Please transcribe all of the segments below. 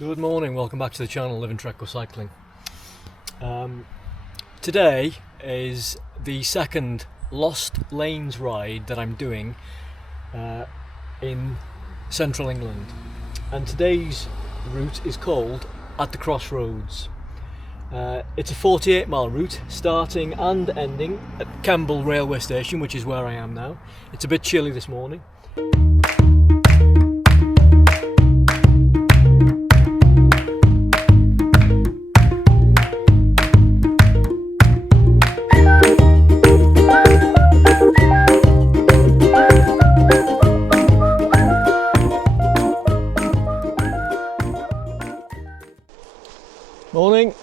Good morning, welcome back to the channel Live and Trek Go Cycling. Today is the second Lost Lanes ride that I'm doing in central England, and today's route is called At the Crossroads. It's a 48-mile route starting and ending at Kemble railway station, which is where I am now. It's a bit chilly this morning. Morning.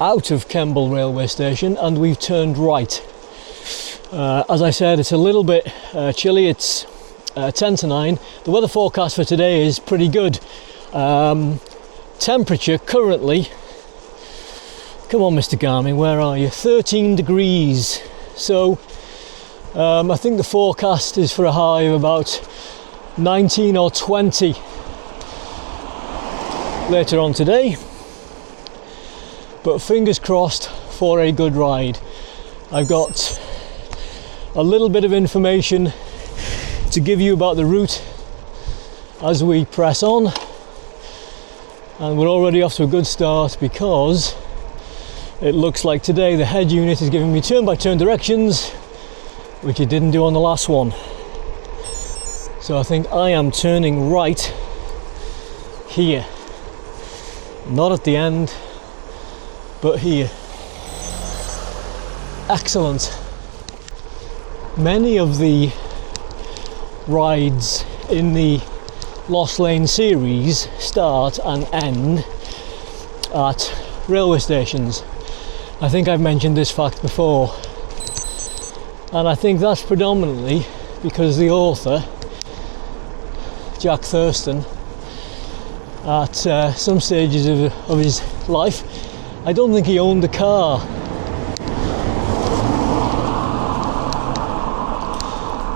Out of Kemble railway station, and we've turned right. As I said, it's a little bit chilly. It's 10 to 9. The weather forecast for today is pretty good. Temperature currently, come on Mr. Garmin, where are you? 13 degrees. So I think the forecast is for a high of about 19 or 20 later on today, but fingers crossed for a good ride. I've got a little bit of information to give you about the route as we press on, and we're already off to a good start because it looks like today the head unit is giving me turn-by-turn directions, which it didn't do on the last one. So I think I am turning right here. Not at the end, but here. Excellent. Many of the rides in the Lost Lane series start and end at railway stations. I think I've mentioned this fact before, and I think that's predominantly because the author, Jack Thurston, at some stages of his life, I don't think he owned a car.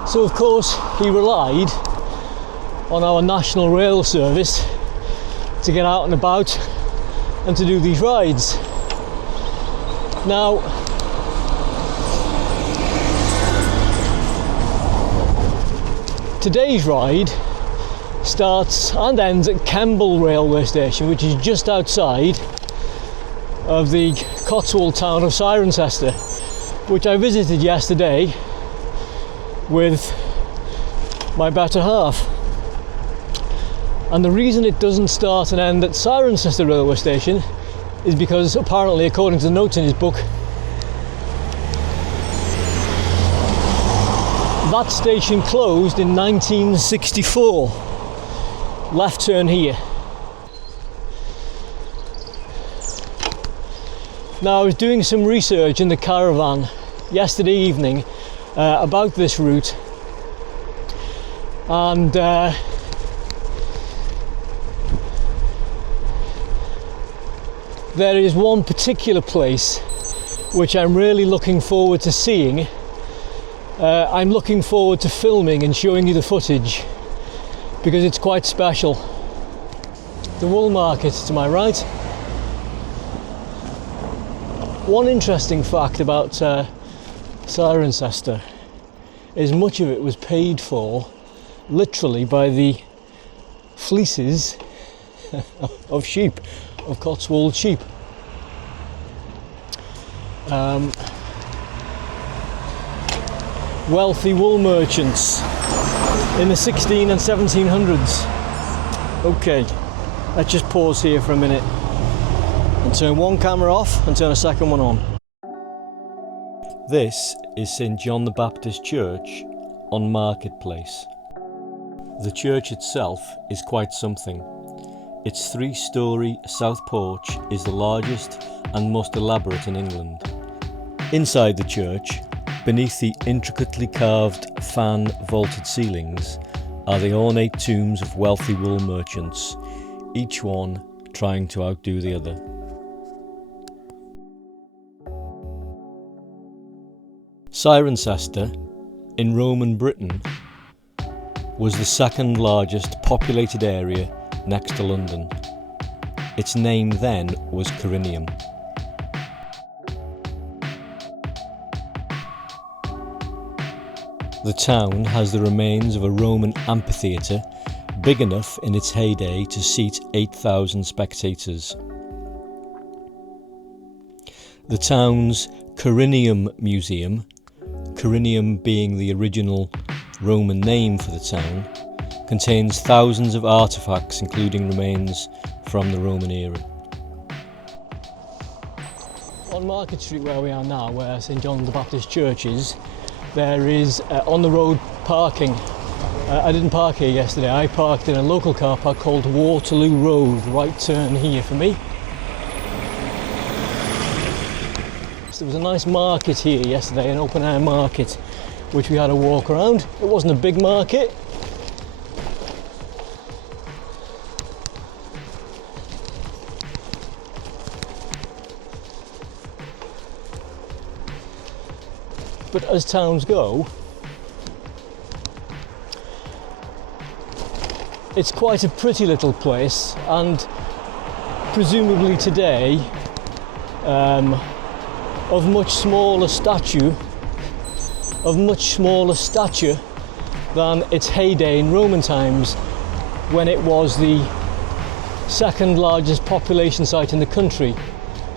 So of course he relied on our national rail service to get out and about and to do these rides. Now, today's ride starts and ends at Kemble railway station, which is just outside of the Cotswold town of Cirencester, which I visited yesterday with my better half. And the reason it doesn't start and end at Cirencester railway station is because apparently, according to the notes in his book, that station closed in 1964. Left turn here. Now, I was doing some research in the caravan yesterday evening about this route, and there is one particular place which I'm really looking forward to seeing. I'm looking forward to filming and showing you the footage, because it's quite special. The wool market to my right. One interesting fact about Cirencester is much of it was paid for literally by the fleeces of sheep, of Cotswold sheep. Wealthy wool merchants in the 16 and 1700s. Okay, let's just pause here for a minute and turn one camera off and turn a second one on. This is St John the Baptist Church on Marketplace. The church itself is quite something. Its 3-storey south porch is the largest and most elaborate in England. Inside the church, beneath the intricately carved fan vaulted ceilings, are the ornate tombs of wealthy wool merchants, each one trying to outdo the other. Cirencester, in Roman Britain, was the second largest populated area next to London. Its name then was Corinium. The town has the remains of a Roman amphitheatre big enough in its heyday to seat 8,000 spectators. The town's Corinium Museum, Corinium being the original Roman name for the town, contains thousands of artefacts including remains from the Roman era. On Market Street where we are now, where St John the Baptist Church is, there is on the road parking. I didn't park here yesterday, I parked in a local car park called Waterloo Road, right turn here for me. So there was a nice market here yesterday, an open air market, which we had a walk around. It wasn't a big market. But as towns go, it's quite a pretty little place, and presumably today of much smaller stature than its heyday in Roman times, when it was the second largest population site in the country,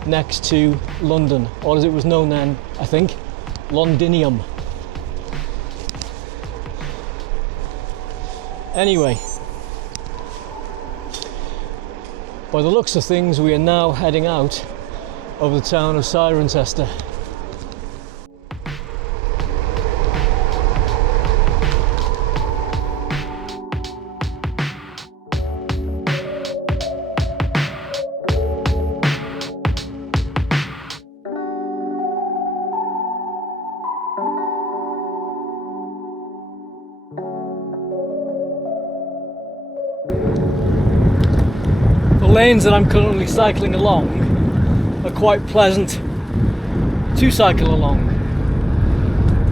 next to London, or as it was known then, I think, Londinium. Anyway, by the looks of things, we are now heading out of the town of Cirencester. The lanes that I'm currently cycling along are quite pleasant to cycle along.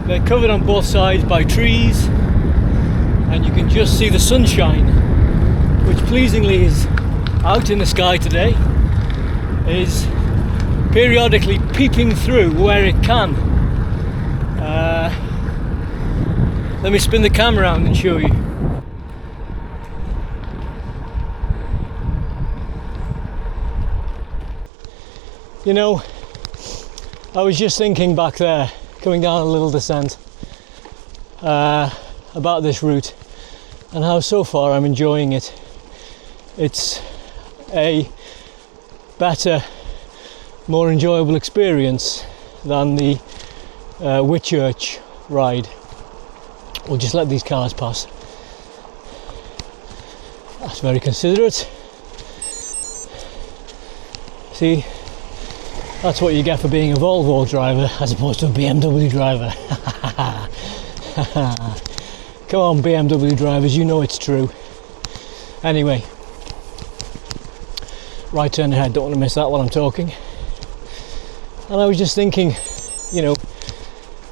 They're covered on both sides by trees, and you can just see the sunshine, which pleasingly is out in the sky today, is periodically peeping through where it can. Let me spin the camera around and show you. You know, I was just thinking back there, coming down a little descent, about this route and how so far I'm enjoying it. It's a better, more enjoyable experience than the Whitchurch ride. We'll just let these cars pass. That's very considerate. See? That's what you get for being a Volvo driver as opposed to a BMW driver. Come on, BMW drivers, you know it's true. Anyway, right turn ahead, don't want to miss that while I'm talking. And I was just thinking, you know,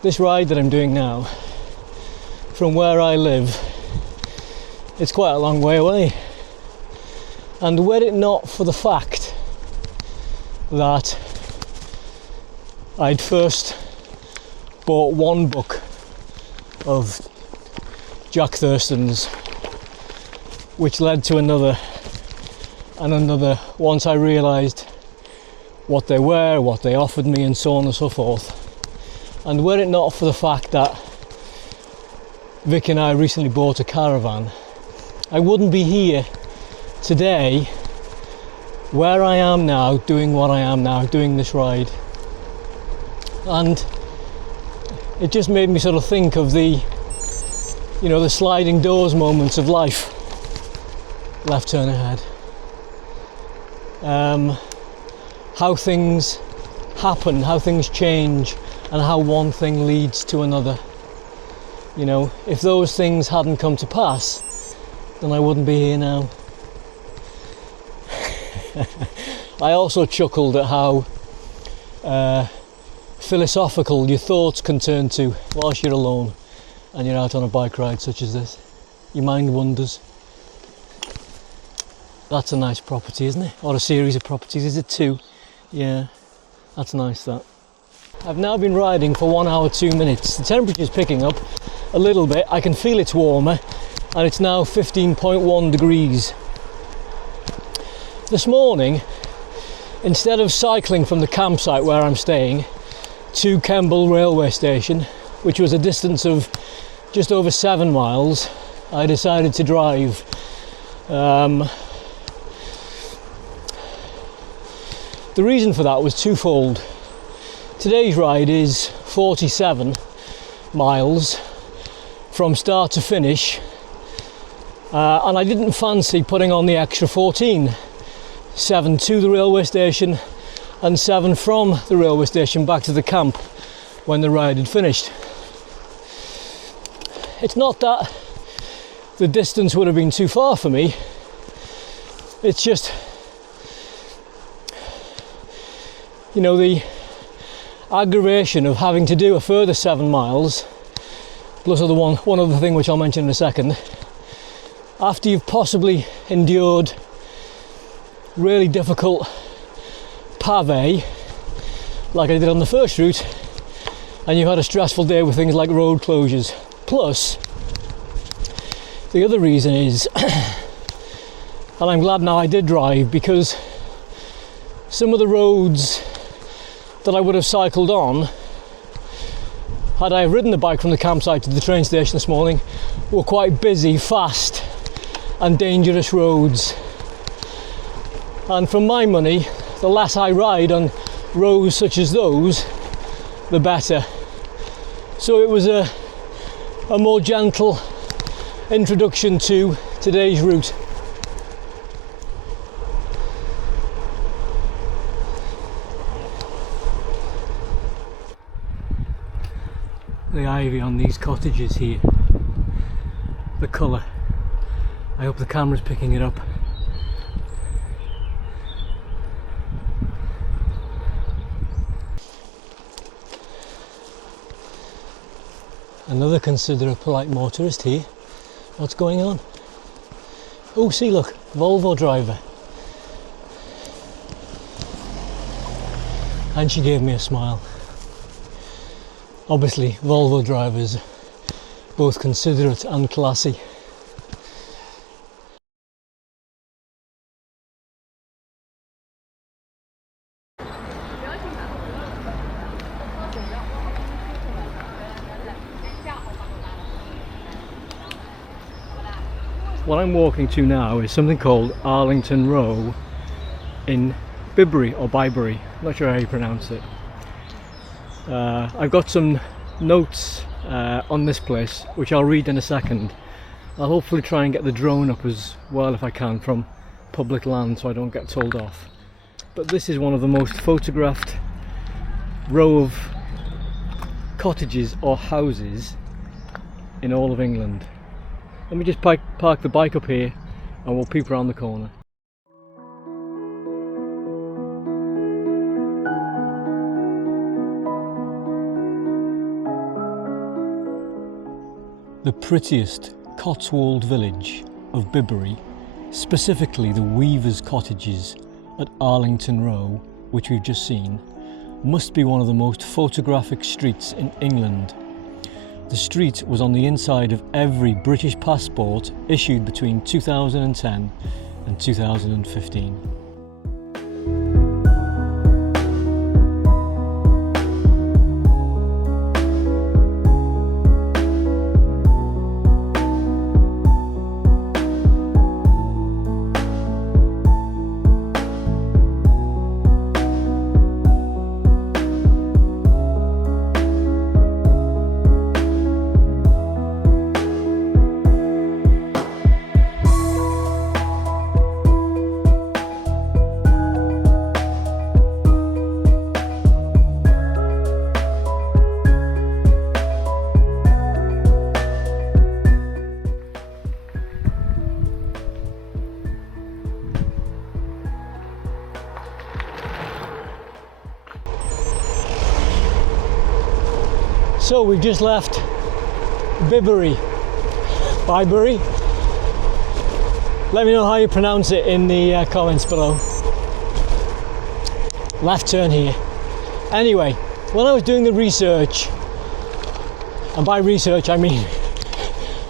this ride that I'm doing now, from where I live, it's quite a long way away. And were it not for the fact that I'd first bought one book of Jack Thurston's, which led to another and another once I realised what they were, what they offered me, and so on and so forth. And were it not for the fact that Vic and I recently bought a caravan, I wouldn't be here today where I am now, doing what I am now, doing this ride. And it just made me sort of think of the, you know, the sliding doors moments of life. Left turn ahead. How things happen, how things change, and how one thing leads to another. You know, if those things hadn't come to pass, then I wouldn't be here now. I also chuckled at how philosophical your thoughts can turn to whilst you're alone and you're out on a bike ride such as this. your mind wanders. That's a nice property, isn't it? Or a series of properties. Is it 2? Yeah, that's nice, that. I've now been riding for 1 hour 2 minutes. The temperature's picking up a little bit. I can feel it's warmer, and it's now 15.1 degrees. This morning, instead of cycling from the campsite where I'm staying to Kemble railway station, which was a distance of just over 7 miles, I decided to drive. The reason for that was twofold. Today's ride is 47 miles from start to finish, and I didn't fancy putting on the extra 14. 7 to the railway station and 7 from the railway station back to the camp when the ride had finished. It's not that the distance would have been too far for me, it's just, you know, the aggravation of having to do a further 7 miles, plus one other thing which I'll mention in a second, after you've possibly endured really difficult pave like I did on the first route, and you've had a stressful day with things like road closures. Plus, the other reason is, and I'm glad now I did drive, because some of the roads that I would have cycled on had I ridden the bike from the campsite to the train station this morning were quite busy, fast and dangerous roads. And for my money, the less I ride on roads such as those, the better. So it was a more gentle introduction to today's route. The ivy on these cottages here, the colour, I hope the camera's picking it up. Another considerate polite motorist here. What's going on? Oh, see, look, Volvo driver. And she gave me a smile. Obviously, Volvo drivers, both considerate and classy. What I'm walking to now is something called Arlington Row in Bibury, or Bibury, not sure how you pronounce it. I've got some notes on this place which I'll read in a second. I'll hopefully try and get the drone up as well if I can from public land so I don't get told off. But this is one of the most photographed row of cottages or houses in all of England. Let me just park the bike up here and we'll peep around the corner. The prettiest Cotswold village of Bibury, specifically the Weavers' Cottages at Arlington Row, which we've just seen, must be one of the most photographic streets in England. The street was on the inside of every British passport issued between 2010 and 2015. So we've just left Bibury, Let me know how you pronounce it in the comments below. Left turn here. Anyway, when I was doing the research, and by research I mean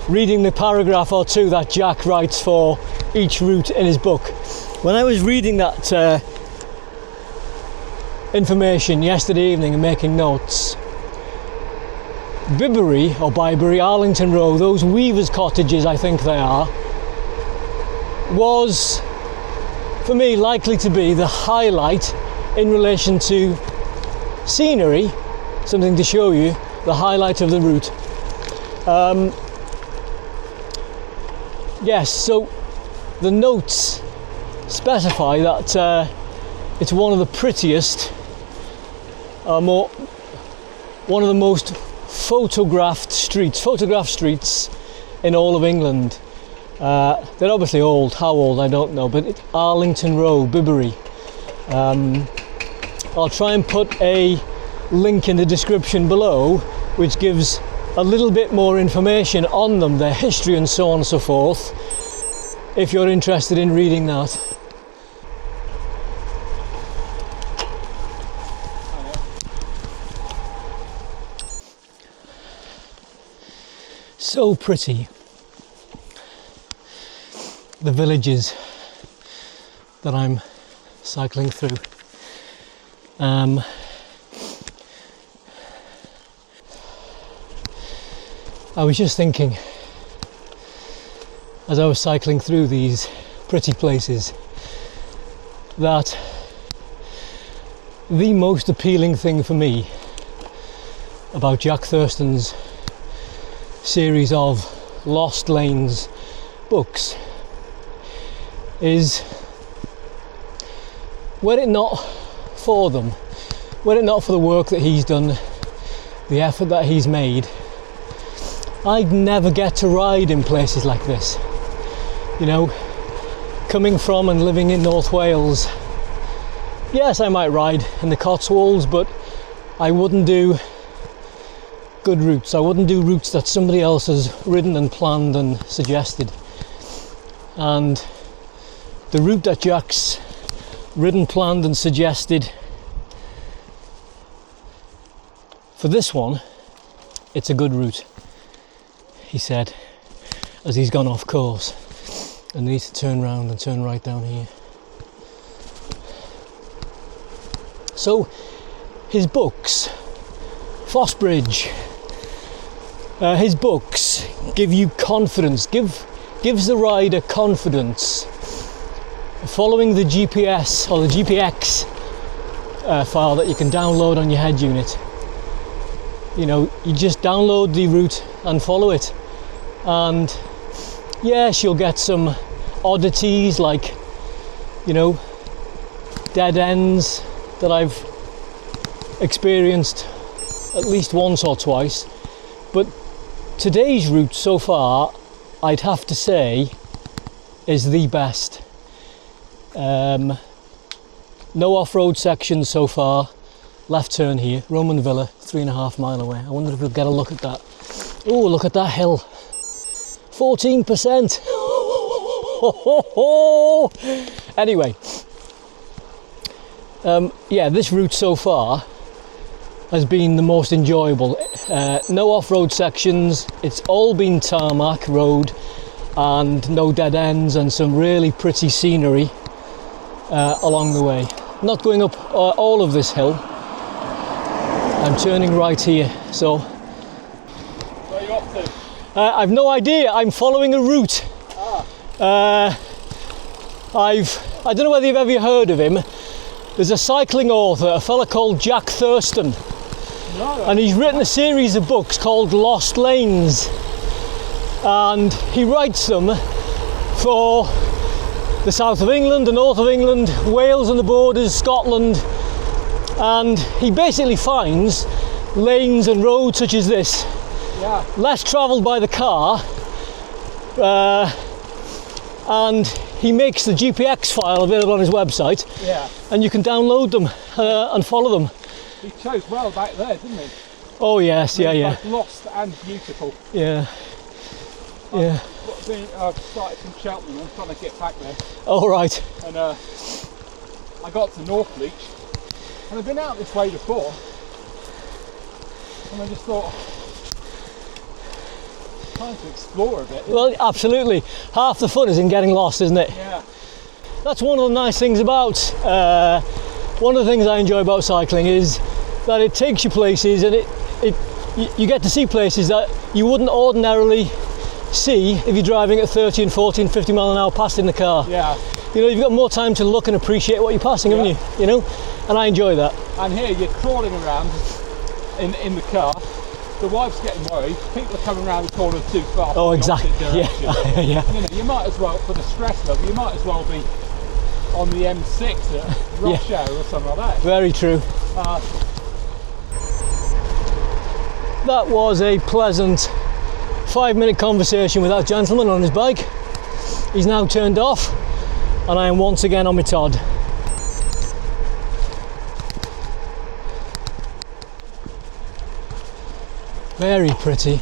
reading the paragraph or two that Jack writes for each route in his book, when I was reading that information yesterday evening and making notes, Bibury or Bibury, Arlington Row, those weavers' cottages I think they are, was for me likely to be the highlight in relation to scenery, something to show you, the highlight of the route. Yes, so the notes specify that it's one of the prettiest, one of the most photographed streets in all of England. They're obviously old. How old I don't know, but it's Arlington Row, Bibury. I'll try and put a link in the description below which gives a little bit more information on them, their history and so on and so forth, if you're interested in reading that. So pretty, the villages that I'm cycling through. I was just thinking, as I was cycling through these pretty places, that the most appealing thing for me about Jack Thurston's series of Lost Lanes books is, were it not for them, were it not for the work that he's done, the effort that he's made, I'd never get to ride in places like this. You know, coming from and living in North Wales, yes, I might ride in the Cotswolds, but I wouldn't do good routes. I wouldn't do routes that somebody else has ridden and planned and suggested. And the route that Jack's ridden, planned and suggested, for this one, it's a good route, he said, as he's gone off course and needs to turn round and turn right down here. So his books, Fossbridge, his books give you confidence, gives the rider confidence. Following the GPS or the GPX file that you can download on your head unit, you know, you just download the route and follow it, and yes, you'll get some oddities like, you know, dead ends that I've experienced at least once or twice, but today's route so far, I'd have to say, is the best. No off-road sections so far. Left turn here, Roman Villa, 3.5 mile away. I wonder if we'll get a look at that. Oh, look at that hill. 14%. Anyway, yeah, this route so far has been the most enjoyable. No off-road sections. It's all been tarmac road and no dead ends and some really pretty scenery along the way. Not going up all of this hill. I'm turning right here, so. Where are you off to? I've no idea. I'm following a route. I don't know whether you've ever heard of him. There's a cycling author, a fella called Jack Thurston, and he's written a series of books called Lost Lanes, and he writes them for the south of England, the north of England, Wales and the borders, Scotland, and he basically finds lanes and roads such as this, less travelled by the car, and he makes the GPX file available on his website, and you can download them and follow them. He chose well back there, didn't he? Oh yes, yeah. Both lost and beautiful. Yeah. I've started from Cheltenham. I'm trying to get back there. All right. And I got to Northleach, and I've been out this way before, and I just thought, time to explore a bit. Well, absolutely. Half the fun is in getting lost, isn't it? Yeah. That's one of the nice things about, one of the things I enjoy about cycling is that it takes you places, and you get to see places that you wouldn't ordinarily see if you're driving at 30 and 40 and 50 mile an hour past in the car. Yeah. You know, you've got more time to look and appreciate what you're passing, haven't you? You know, and I enjoy that. And here you're crawling around in the car. The wife's getting worried. People are coming around the corner too fast. Oh, exactly. Yeah. Yeah. You know, you might as well, for the stress level, you might as well be on the M6 at rush hour or something like that. Very true. That was a pleasant 5-minute conversation with that gentleman on his bike. He's now turned off, and I am once again on my Todd. Very pretty.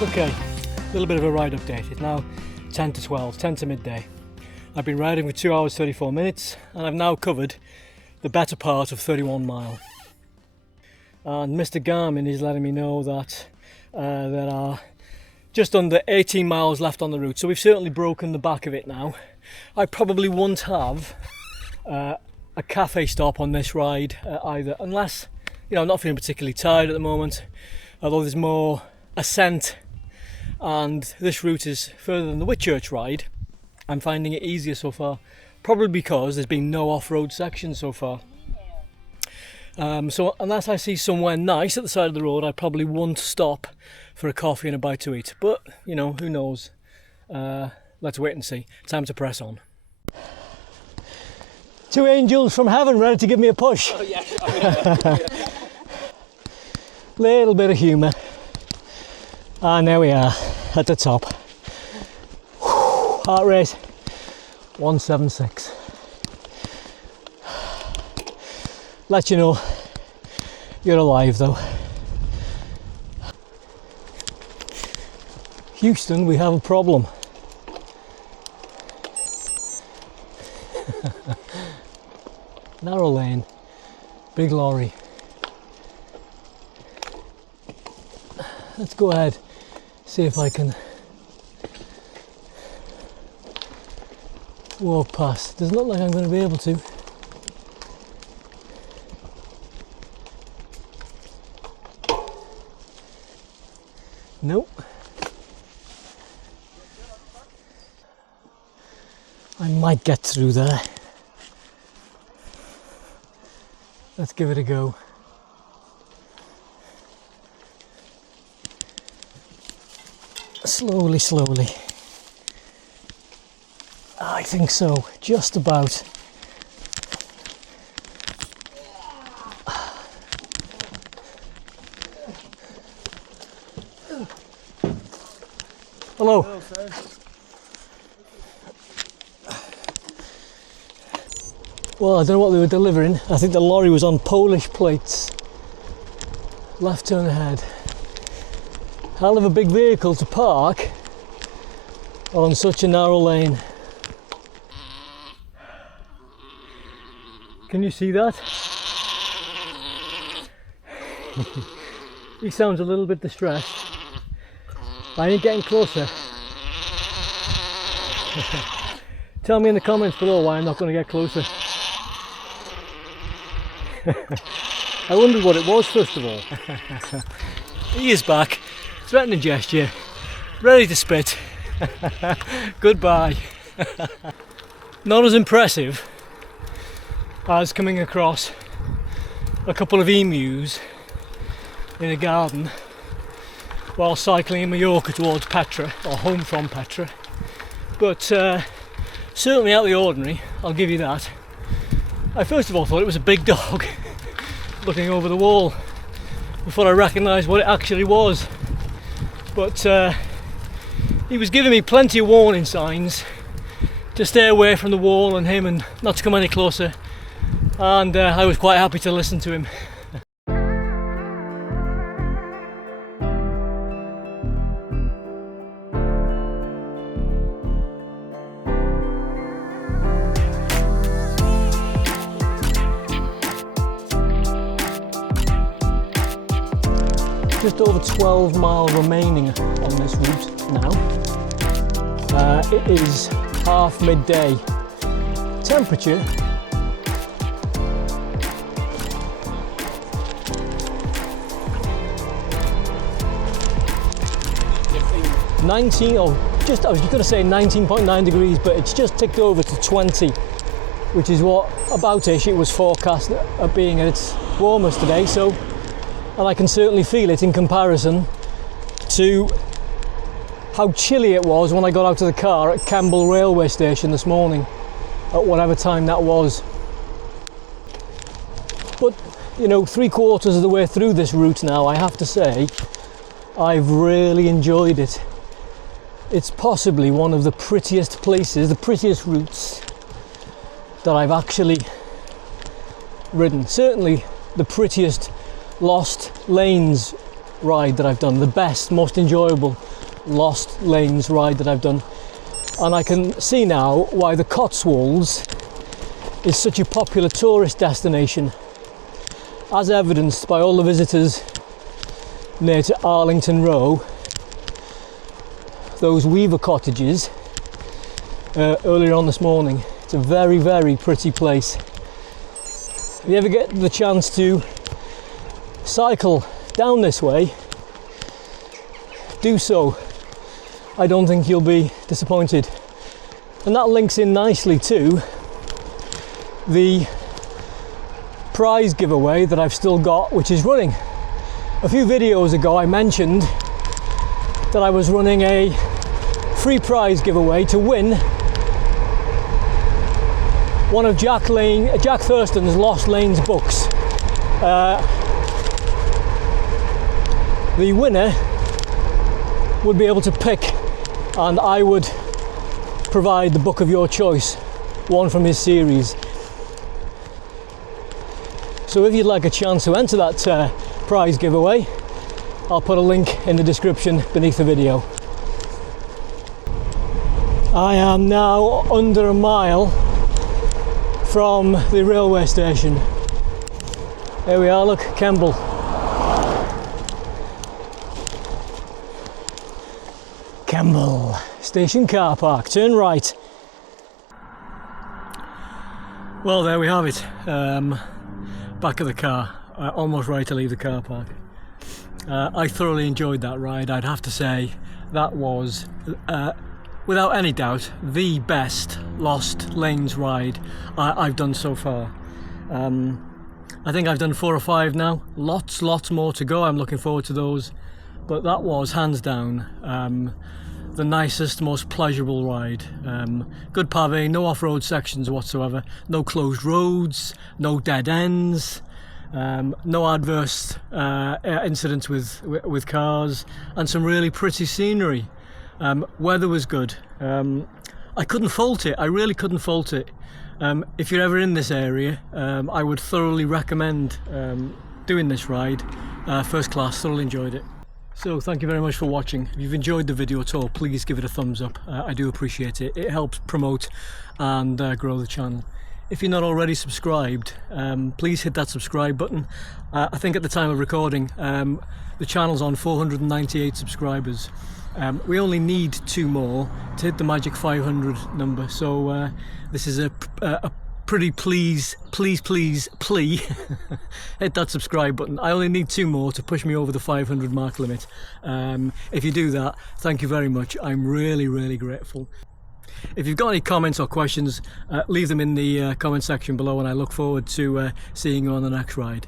Okay, a little bit of a ride update. It's now 10 to 12, 10 to midday. I've been riding for 2 hours 34 minutes, and I've now covered the better part of 31 mile. And Mr. Garmin is letting me know that there are just under 18 miles left on the route, so we've certainly broken the back of it now. I probably won't have a cafe stop on this ride either, unless, you know, I'm not feeling particularly tired at the moment, although there's more ascent and this route is further than the Whitchurch ride. I'm finding it easier so far, probably because there's been no off-road section so far. So unless I see somewhere nice at the side of the road, I probably won't stop for a coffee and a bite to eat, but you know, who knows. Let's wait and see. Time to press on. Two angels from heaven ready to give me a push. Oh, yeah. Little bit of humour. And there we are at the top. Heart rate 176. Let you know you're alive though. Houston, we have a problem. Narrow lane, big lorry. Let's go ahead, see if I can walk past. Doesn't look like I'm going to be able to. Nope. I might get through there. Let's give it a go. Slowly, slowly. I think so, just about. Hello. Hello, sir. Well, I don't know what they were delivering. I think the lorry was on Polish plates. Left turn ahead. Hell of a big vehicle to park on such a narrow lane. Can you see that? He sounds a little bit distressed. I ain't getting closer. Tell me in the comments below why I'm not going to get closer. I wondered what it was first of all. He is back, threatening gesture, ready to spit. Goodbye. Not as impressive as coming across a couple of emus in a garden while cycling in Mallorca towards Petra, or home from Petra. But certainly out of the ordinary, I'll give you that. I first of all thought it was a big dog looking over the wall before I recognised what it actually was. But he was giving me plenty of warning signs to stay away from the wall and him and not to come any closer, and I was quite happy to listen to him. Just over 12 miles remaining on this route now. It is half midday. Temperature I was going to say 19.9 degrees, but it's just ticked over to 20, which is what about-ish it was forecast at being at its warmest today. So, and I can certainly feel it in comparison to how chilly it was when I got out of the car at Campbell railway station this morning, at whatever time that was. But, you know, 3/4 of the way through this route now, I have to say, I've really enjoyed it. It's possibly one of the prettiest places, the prettiest routes that I've actually ridden. Certainly the prettiest Lost Lanes ride that I've done, the best, most enjoyable Lost Lanes ride that I've done. And I can see now why the Cotswolds is such a popular tourist destination, as evidenced by all the visitors near to Arlington Row, those weaver cottages earlier on this morning. It's a very, very pretty place. If you ever get the chance to cycle down this way, do so. I don't think you'll be disappointed. And that links in nicely to the prize giveaway that I've still got, which is running. A few videos ago I mentioned that I was running a free prize giveaway to win one of Jack Thurston's Lost Lanes books. The winner would be able to pick, and I would provide the book of your choice, one from his series. So if you'd like a chance to enter that prize giveaway, I'll put a link in the description beneath the video. I am now under a mile from the railway station. There we are, look, Campbell. Campbell Station car park, turn right. Well, there we have it. Back of the car, almost ready to leave the car park. I thoroughly enjoyed that ride. I'd have to say that was, without any doubt, the best Lost Lanes ride I've done so far. I think I've done 4 or 5 now. Lots more to go. I'm looking forward to those. But that was, hands down, the nicest, most pleasurable ride. Good pavé, no off-road sections whatsoever, no closed roads, no dead ends, no adverse incidents with cars, and some really pretty scenery. Weather was good. I couldn't fault it. I really couldn't fault it. If you're ever in this area, I would thoroughly recommend doing this ride. First class, thoroughly enjoyed it. So thank you very much for watching. If you've enjoyed the video at all, please give it a thumbs up. I do appreciate it. It helps promote and grow the channel. If you're not already subscribed, please hit that subscribe button. I think at the time of recording, the channel's on 498 subscribers. We only need 2 more to hit the magic 500 number. So this is a pretty please hit that subscribe button. I only need 2 more to push me over the 500 mark limit. If you do that, thank you very much. I'm really grateful. If you've got any comments or questions, leave them in the comment section below, and I look forward to seeing you on the next ride.